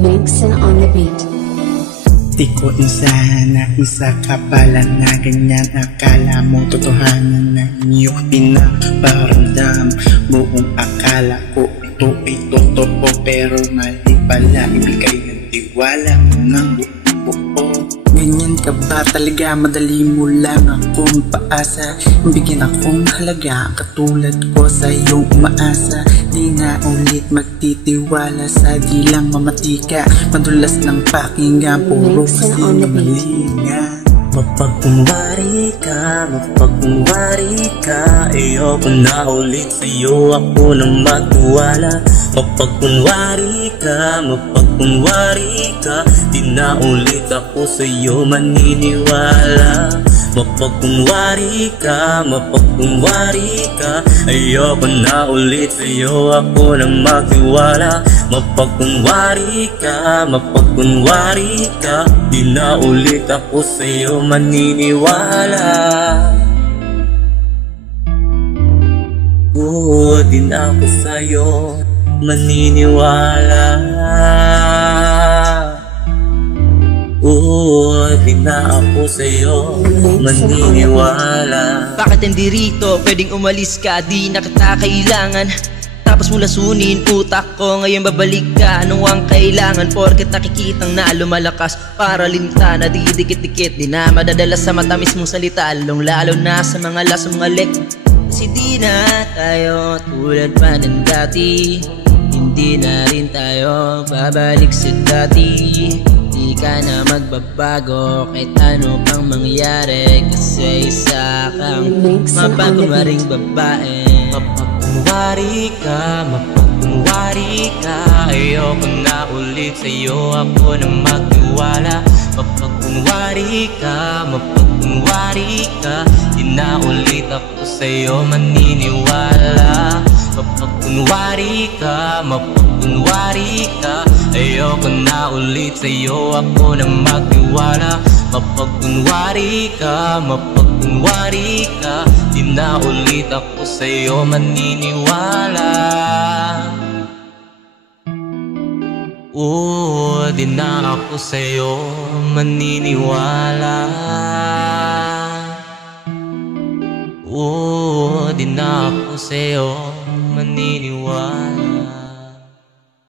Mixin on the beat. Di ko sana isa ka pala na ganyan. Akala mo totohanan na iyong pinaparamdam. Buong akala ko ito'y totoo, pero mali pala. Ibigay ng tiwala ng buo. Ganyan ka ba talaga? Madali mo lang akong paasa. Bigyan akong halaga, katulad ko sa iyong umaasa. Di na ulit magtitiwala sa di lang mamatika. Madulas ng pakinggan, puro sinungalingan. Mapagkunwari ka, ayoko na ulit sa'yo ako na magtiwala. Mapagkunwari ka, di na ulit ako sa'yo maniniwala. Mapagkunwari ka, ayoko na ulit sa'yo ako na magtiwala. Mapagkunwari ka, di na ulit ako sa'yo maniniwala. Oo, di na ako sa'yo maniniwala. Oo, di na ako sa'yo maniniwala. Bakit hindi rito pwedeng umalis ka? Di na kita kailangan. Tapos mo lasunin utak ko, ngayon babalik ka. Ano ang kailangan? Porket nakikitang na lumalakas para linta na didikit-dikit. Di na madadala sa matamis mong salita, lalong-lalo na sa mga lasang ngalik. Kasi di na tayo tulad pa ng dati. Hindi na rin tayo babalik sa dati. Di ka na magbabago kahit ano pang mangyari. Kasi isa kang mapagkunwaring babae. Mapagkunwari ka, ayoko na ulit sa'yo ako na magtiwala. Mapagkunwari ka, di na ulit ako sa'yo maniniwala. Mapagkunwari ka, ayoko na ulit sa'yo ako na magtiwala. Mapagkunwari ka, di na ulit ako sa'yo maniniwala. Oo, di na ako sa'yo maniniwala. Oo, di na ako sa'yo maniniwala.